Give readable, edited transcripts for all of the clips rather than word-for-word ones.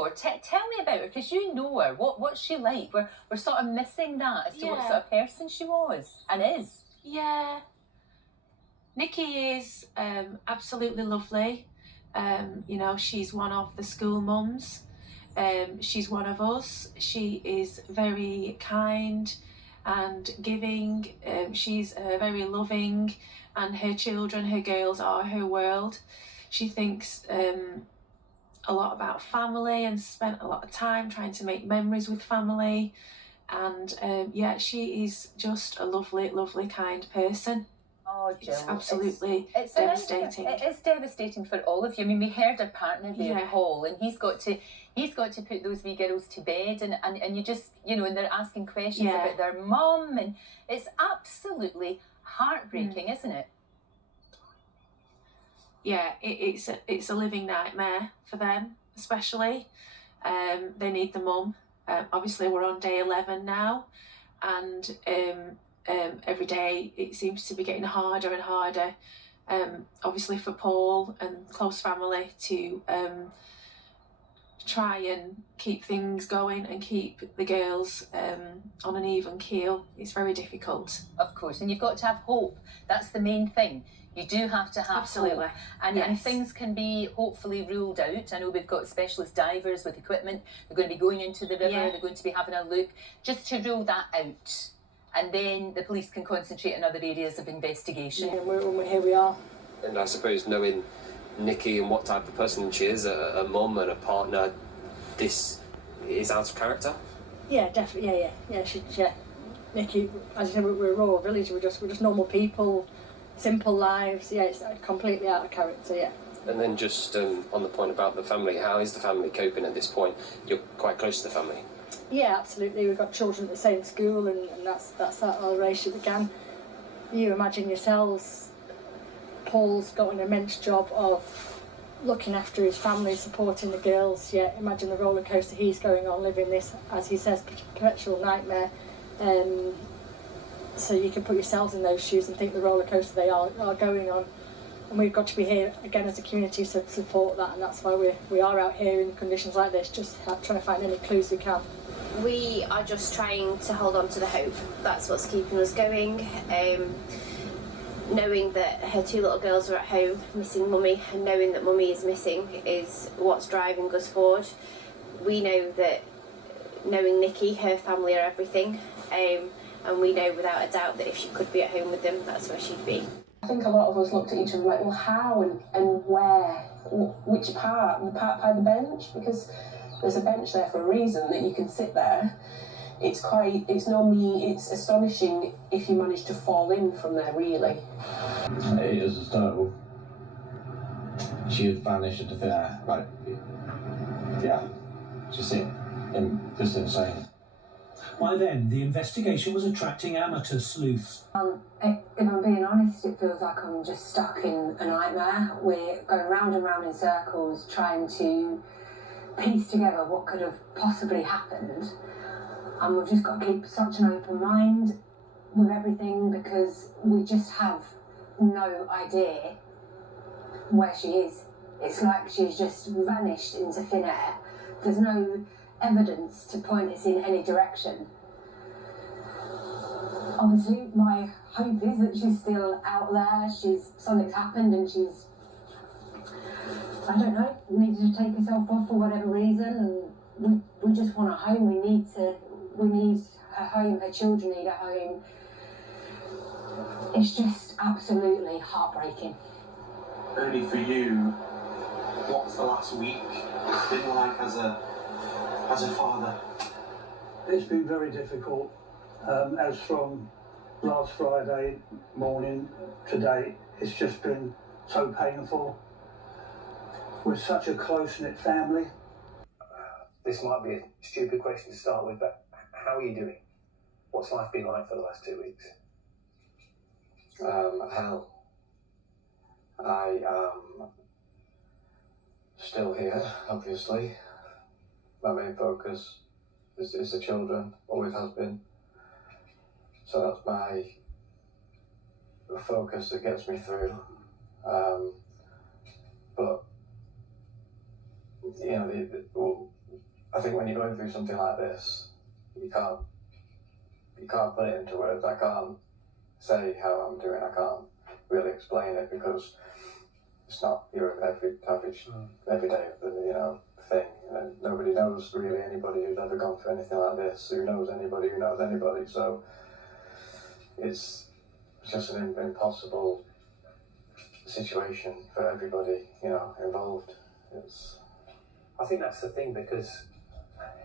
for. Tell me about her, because you know her. What's she like? We're sort of missing that as to what sort of person she was and is. Yeah. Nikki is absolutely lovely. You know, she's one of the school mums. She's one of us. She is very kind and giving. She's very loving, and her children, her girls, are her world. She thinks a lot about family and spent a lot of time trying to make memories with family. And yeah, she is just a lovely, lovely, kind person. Oh, Jill, it's absolutely devastating. It is devastating for all of you. I mean, we heard her partner there, Paul, and he's got to put those wee girls to bed, and you just, you know, and they're asking questions about their mum, and it's absolutely heartbreaking, isn't it? Yeah, it's a living nightmare for them, especially. They need the mum. Obviously, we're on day 11 now, and every day it seems to be getting harder and harder. Obviously, for Paul and close family to try and keep things going and keep the girls on an even keel. It's very difficult. Of course, and you've got to have hope. That's the main thing. You do have to have hope. And things can be hopefully ruled out. I know we've got specialist divers with equipment. They're going to be going into the river. They're going to be having a look just to rule that out. And then the police can concentrate on other areas of investigation. Yeah, and here we are. And I suppose knowing Nikki and what type of person she is, a mum and a partner, this is out of character? Yeah, definitely, yeah. Nikki, as you said, we're a rural village, we're just normal people, simple lives, it's completely out of character, yeah. And then just on the point about the family, how is the family coping at this point? You're quite close to the family. Yeah, absolutely, we've got children at the same school, and that's how our relationship began. You imagine yourselves, Paul's got an immense job of looking after his family, supporting the girls. Yeah, imagine the roller coaster he's going on, living this, as he says, perpetual nightmare. So you can put yourselves in those shoes and think the roller coaster they are going on. And we've got to be here again as a community to support that, and that's why we are out here in conditions like this, just trying to find any clues we can. We are just trying to hold on to the hope. That's what's keeping us going. Knowing that her two little girls are at home missing mummy, and knowing that mummy is missing is what's driving us forward. We know that knowing Nikki, her family are everything, and we know without a doubt that if she could be at home with them, that's where she'd be. I think a lot of us looked at each other like, well, how and where? Which part? The part by the bench? Because there's a bench there for a reason, that you can sit there. It's astonishing if you manage to fall in from there, really. It is hysterical. She had vanished into thin air, like, yeah, just insane. By then, the investigation was attracting amateur sleuths. If I'm being honest, it feels like I'm just stuck in a nightmare. We're going round and round in circles, trying to piece together what could have possibly happened. And we've just got to keep such an open mind with everything, because we just have no idea where she is. It's like she's just vanished into thin air. There's no evidence to point us in any direction. Obviously, my hope is that she's still out there, something's happened, and she's, I don't know, needed to take herself off for whatever reason, and we just want a home. We need her home, her children need a home. It's just absolutely heartbreaking. Only for you, what's the last week been like as a father? It's been very difficult. As from last Friday morning to date, it's just been so painful. We're such a close-knit family. This might be a stupid question to start with, but how are you doing? What's life been like for the last 2 weeks? Hell. I am still here, obviously. My main focus is the children, always has been. So that's my focus that gets me through. But, you know, think when you're going through something like this, you can't put it into words. I can't say how I'm doing. I can't really explain it because it's not your average everyday thing. Nobody knows really anybody who's ever gone through anything like this. Who knows anybody who knows anybody? So it's just an impossible situation for everybody involved. I think that's the thing, because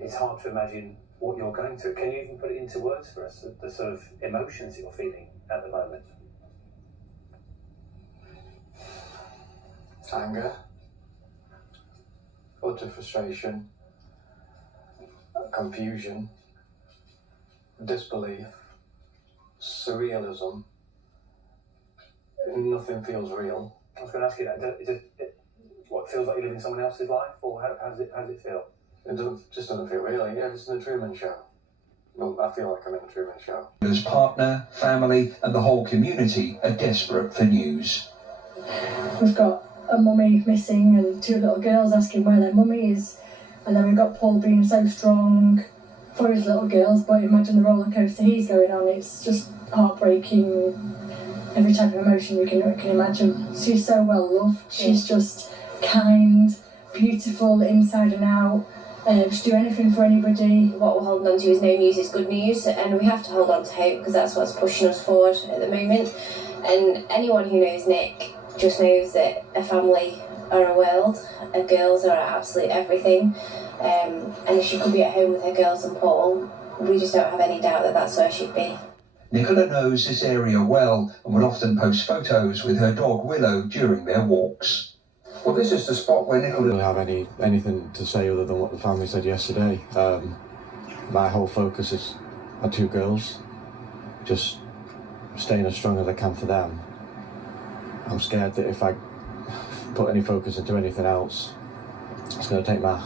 it's hard to imagine what you're going through. Can you even put it into words for us, the sort of emotions that you're feeling at the moment? Anger, utter frustration, confusion, disbelief, surrealism. Nothing feels real. I was going to ask you that. What feels like you live in someone else's life, or how does it feel? It doesn't feel real. Yeah, it's in a Truman Show. Well, I feel like I'm in a Truman Show. His partner, family, and the whole community are desperate for news. We've got a mummy missing and 2 little girls asking where their mummy is, and then we've got Paul being so strong for his little girls, but imagine the roller coaster he's going on. It's just heartbreaking. Every type of emotion you can imagine. She's so well loved. She's just kind, beautiful inside and out. She'd do anything for anybody. What we're holding on to is no news is good news, and we have to hold on to hope because that's what's pushing us forward at the moment. And anyone who knows Nick just knows that a family are a world, her girls are absolute everything. And if she could be at home with her girls and Paul, we just don't have any doubt that that's where she'd be. Nicola knows this area well and would often post photos with her dog Willow during their walks. Well, this is the spot where Nicola... I don't have anything to say other than what the family said yesterday. My whole focus is my 2 girls, just staying as strong as I can for them. I'm scared that if I put any focus into anything else, it's going to take my,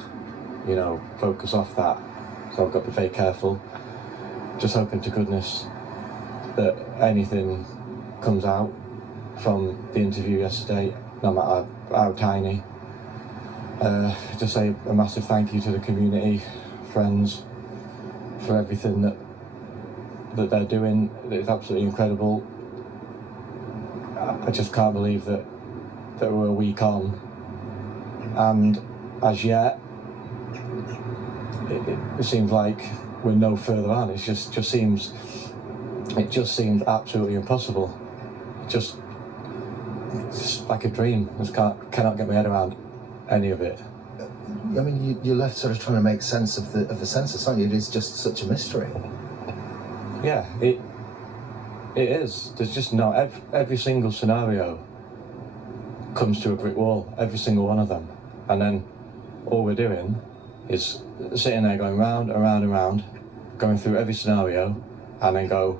focus off that. So I've got to be very careful. Just hoping to goodness that anything comes out from the interview yesterday, no matter how tiny. Just say a massive thank you to the community, friends, for everything that they're doing. It's absolutely incredible. I just can't believe that we're a week on, and as yet it seems like we're no further on. It just seems absolutely impossible. It's like a dream. I just cannot get my head around any of it. I mean, you're left sort of trying to make sense of the census, aren't you? It is just such a mystery. Yeah, it is. There's just every single scenario comes to a brick wall, every single one of them, and then all we're doing is sitting there going round and round and round, going through every scenario, and then go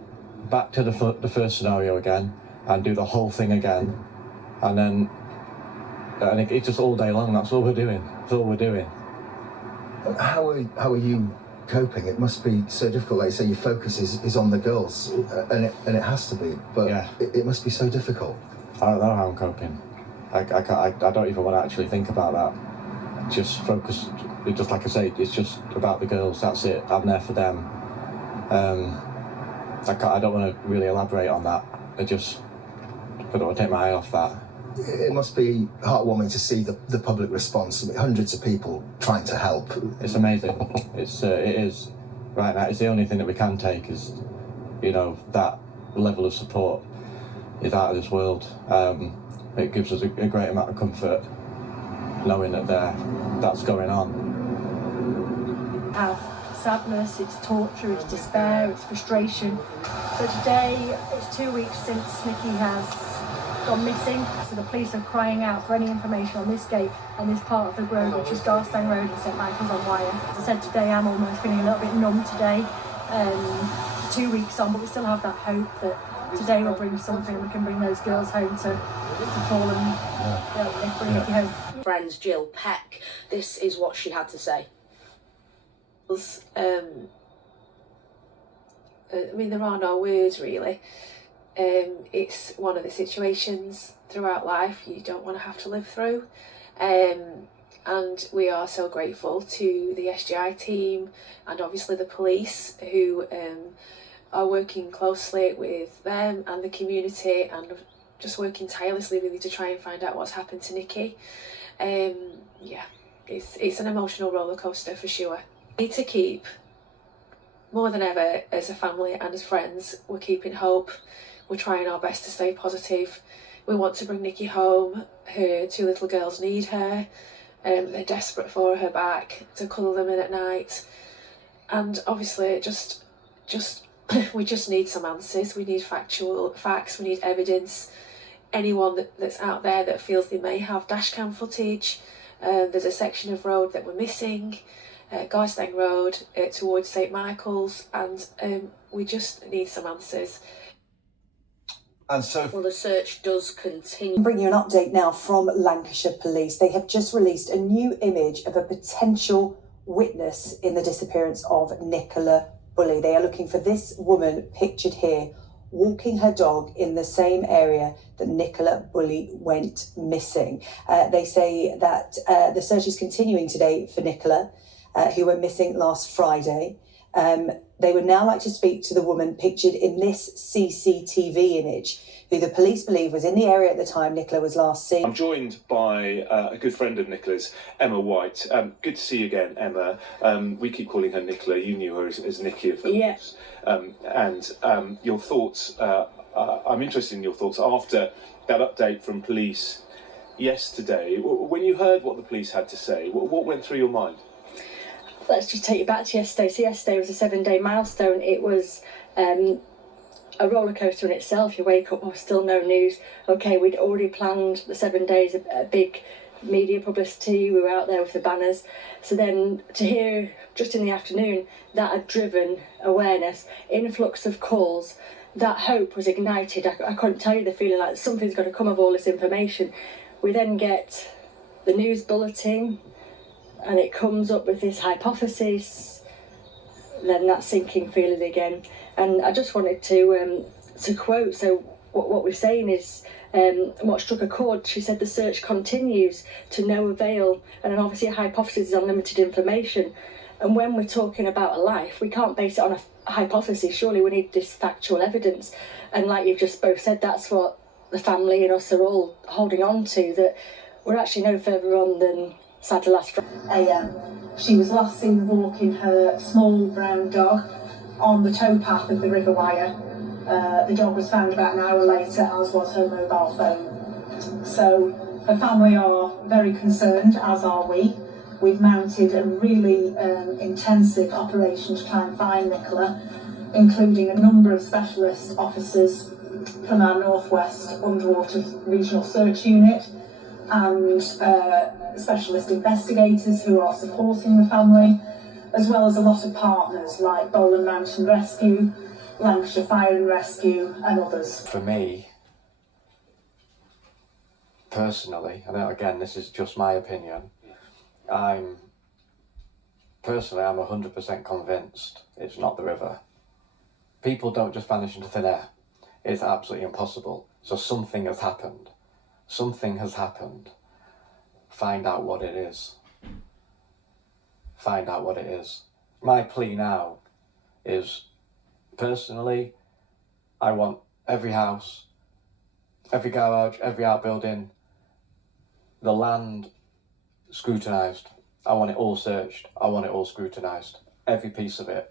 back to the first scenario again and do the whole thing again, and it's just all day long. That's all we're doing. That's all we're doing. How are you coping? It must be so difficult. Like you say, your focus is on the girls, and it has to be. But yeah. it must be so difficult. I don't know how I'm coping. I don't even want to actually think about that. Just focus. Just like I say, it's just about the girls. That's it. I'm there for them. I don't want to really elaborate on that. I don't want to take my eye off that. It must be heartwarming to see the public response. I mean, hundreds of people trying to help. It's amazing. It is. Right now, it's the only thing that we can take is, that level of support is out of this world. It gives us a great amount of comfort knowing that that's going on. Sadness, it's torture, it's despair, it's frustration. So today, it's 2 weeks since Nikki has gone missing. So the police are crying out for any information on this gate and this part of the road, which is Garstang Road and St Michael's on Wire. As I said today, I'm almost feeling a little bit numb today. 2 weeks on, but we still have that hope that today will bring something. We can bring those girls home to Paul and bring Nikki home. Friends Jill Peck, this is what she had to say. I mean, there are no words really. It's one of the situations throughout life you don't want to have to live through. And we are so grateful to the SGI team and obviously the police who are working closely with them and the community and just working tirelessly really to try and find out what's happened to Nikki. Yeah, it's an emotional roller coaster for sure. We need to keep, more than ever as a family and as friends, we're keeping hope. We're trying our best to stay positive. We want to bring Nikki home. Her 2 little girls need her. They're desperate for her back, to cuddle them in at night. And obviously just we just need some answers. We need factual facts, we need evidence. Anyone that's out there that feels they may have dashcam footage, there's a section of road that we're missing, Garstang Road towards St Michael's, and we just need some answers. And so, well, the search does continue. I'll bring you an update now from Lancashire Police. They have just released a new image of a potential witness in the disappearance of Nicola Bulley. They are looking for this woman pictured here, walking her dog in the same area that Nicola Bulley went missing. They say that the search is continuing today for Nicola, who went missing last Friday. They would now like to speak to the woman pictured in this CCTV image, who the police believe was in the area at the time Nicola was last seen. I'm joined by a good friend of Nicola's, Emma White. Good to see you again, Emma. We keep calling her Nicola. You knew her as Nikki, of course. And your thoughts, I'm interested in your thoughts after that update from police yesterday. When you heard what the police had to say, what went through your mind? Let's just take you back to yesterday. So yesterday was a 7-day milestone. It was a roller coaster in itself. You wake up, still no news. Okay, we'd already planned the 7 days, a big media publicity. We were out there with the banners. So then to hear just in the afternoon that had driven awareness, influx of calls, that hope was ignited. I couldn't tell you the feeling like something's got to come of all this information. We then get the news bulletin, and it comes up with this hypothesis, then that sinking feeling again. And I just wanted to quote, so what we're saying is, what struck a chord, she said the search continues to no avail, and then obviously a hypothesis is unlimited information. And when we're talking about a life, we can't base it on a hypothesis, surely we need this factual evidence. And like you've just both said, that's what the family and us are all holding on to, that we're actually no further on than sadly last Friday. She was last seen walking her small brown dog on the towpath of the river wire. The dog was found about an hour later, as was her mobile phone. So her family are very concerned, as are we. We've mounted a really intensive operation to try and find Nicola, including a number of specialist officers from our Northwest Underwater Regional Search Unit and specialist investigators who are supporting the family, as well as a lot of partners like Bowland Mountain Rescue, Lancashire Fire and Rescue and others. For me, personally, and again this is just my opinion, I'm 100% convinced it's not the river. People don't just vanish into thin air. It's absolutely impossible. So something has happened. Something has happened. Find out what it is. Find out what it is. My plea now is, personally, I want every house, every garage, every outbuilding, the land scrutinised. I want it all searched. I want it all scrutinised. Every piece of it.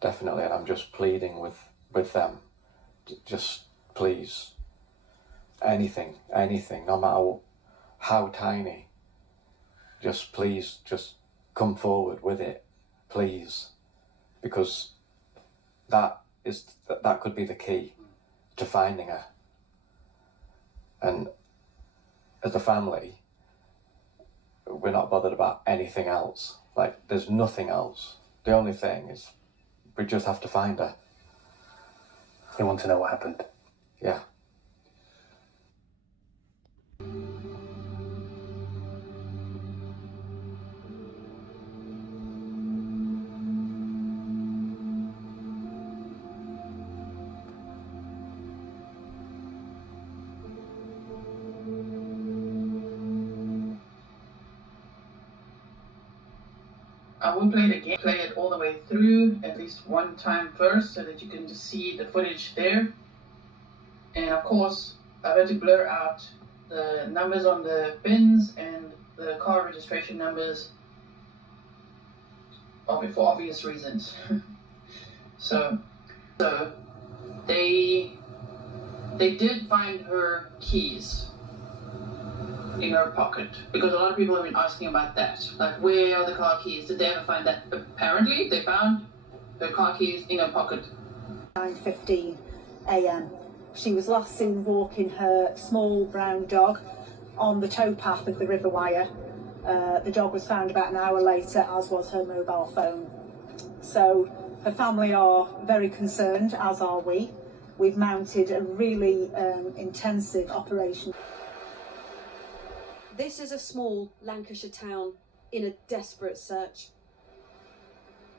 Definitely, and I'm just pleading with them. Just please. Anything, no matter how tiny. Just please, just come forward with it, please. Because that could be the key to finding her. And as a family, we're not bothered about anything else. Like, there's nothing else. The only thing is, we just have to find her. You want to know what happened? Yeah. I will play the game, play it all the way through, at least one time first, so that you can just see the footage there. And of course, I had to blur out the numbers on the bins and the car registration numbers for obvious reasons. So they did find her keys in her pocket, because a lot of people have been asking about that. Like, where are the car keys? Did they ever find that? Apparently, they found her car keys in her pocket. 9:15 a.m. She was last seen walking her small brown dog on the towpath of the River Wire. The dog was found about an hour later, as was her mobile phone. So her family are very concerned, as are we. We've mounted a really intensive operation. This is a small Lancashire town in a desperate search,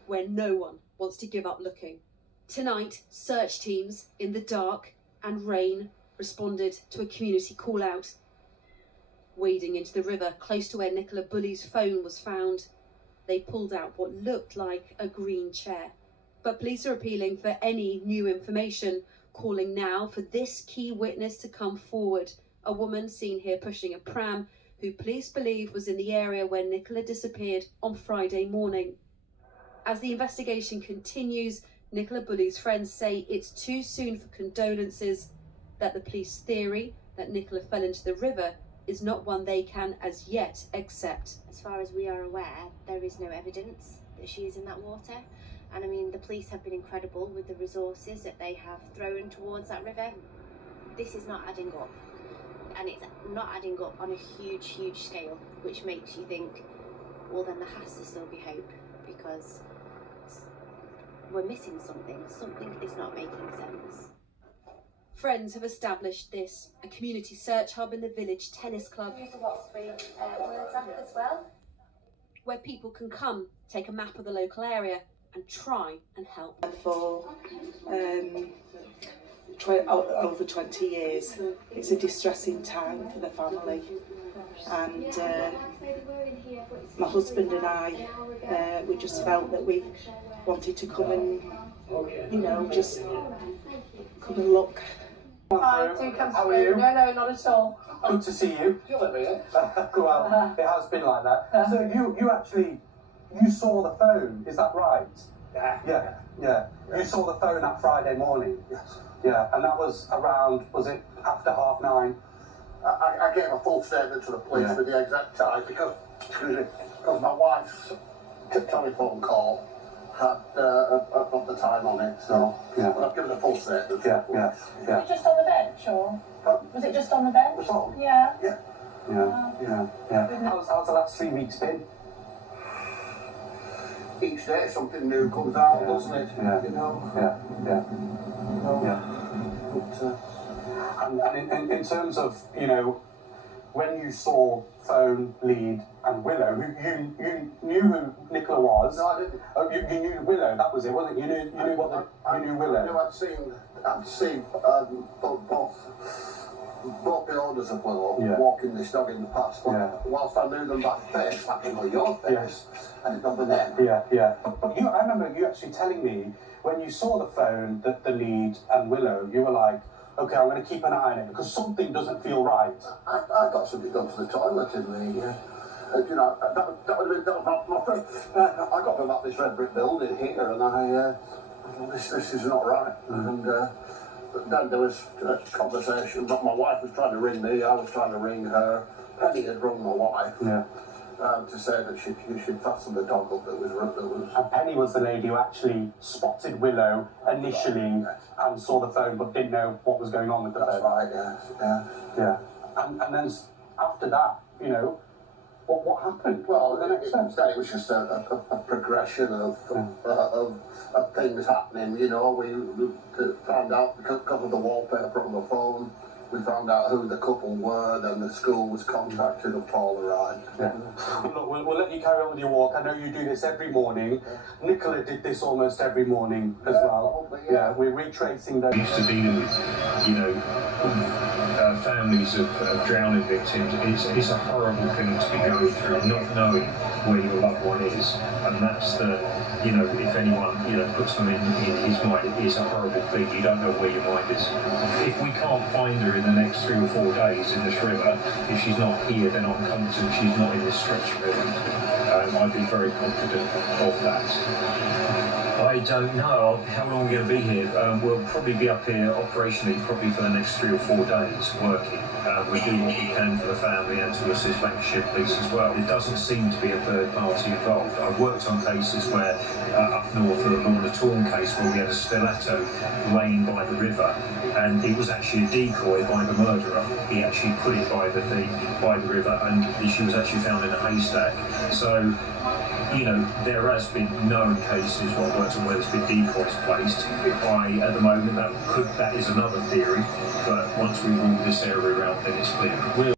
where no one wants to give up looking. Tonight, search teams in the dark and rain responded to a community call-out. Wading into the river close to where Nicola Bulley's phone was found, they pulled out what looked like a green chair. But police are appealing for any new information, calling now for this key witness to come forward, a woman seen here pushing a pram, who police believe was in the area where Nicola disappeared on Friday morning. As the investigation continues, Nicola Bulley's friends say it's too soon for condolences, that the police theory that Nicola fell into the river is not one they can as yet accept. As far as we are aware, there is no evidence that she is in that water. And I mean, the police have been incredible with the resources that they have thrown towards that river. This is not adding up. And it's not adding up on a huge, huge scale, which makes you think, well, then there has to still be hope, because we're missing something. Something is not making sense. Friends have established this, a community search hub in the village tennis club, as well, where people can come, take a map of the local area and try and help. For over 20 years. It's a distressing time for the family, and my husband and I, we just felt that we wanted to come and, just come and look. Hi, do come How are you? No, not at all. Good to see you. You'll let me in. Well, it has been like that. So you actually saw the phone, is that right? Yeah. You saw the phone that Friday morning? Yes. Yeah, and that was around, was it after 9:30? I gave a full statement to the police with the exact time because my wife's telephone call had the time on it, so I've given a full statement. Was it just on the bench, or was it just on the bench? Yeah. How's the last 3 weeks been? Each day something new comes out, doesn't it? And in terms of, when you saw Phone, Lead and Willow, you knew who Nicola was. No, I didn't. Oh, you knew Willow, that was it, wasn't it? You knew Willow. I knew I'd seen both the owners of Willow walking this dog in the past, but whilst I knew them by face, like I know your face, I didn't know the name. But I remember you actually telling me, when you saw the phone, the Lead and Willow, you were like, okay, I'm going to keep an eye on it because something doesn't feel right. I got something done to the toilet in the, that would have been my first. I got them at this red brick building here, and I thought this is not right. And then there was a conversation. But my wife was trying to ring me. I was trying to ring her. Penny had rung my wife. To say that she should fasten the dog up that was. And Penny was the lady who actually spotted Willow initially and saw the phone but didn't know what was going on with the phone. That's right, yeah. And then after that, what happened? Well, it was just a progression of things happening. We found out because of the wallpaper on the phone. We found out who the couple were, then the school was contacted and Paul arrived. Look, we'll let you carry on with your walk. I know you do this every morning. Nicola did this almost every morning as well. We're retracing those. Used to dealing with, families of drowning victims. It's a horrible thing to be going through, not knowing where your loved one is, and that's the, you know, if anyone, you know, puts them in his mind, it is a horrible thing. You don't know where your mind is. If we can't find her in the next 3 or 4 days in this river, if she's not here, then I'm confident she's not in this stretch of river. I'd be very confident of that. I don't know how long we're going to be here. We'll probably be up here operationally probably for the next 3 or 4 days working. We'll do what we can for the family and to assist Lancashire Police as well. It doesn't seem to be a third party involved. I've worked on cases where, up north, the Lorna Torn case, where we had a stiletto laying by the river, and it was actually a decoy by the murderer. He actually put it by the river, and she was actually found in a haystack. So, you know, there has been known cases where I've worked on where there's been decoys placed. At the moment, that is another theory, but once we rule this area out, then it's clear.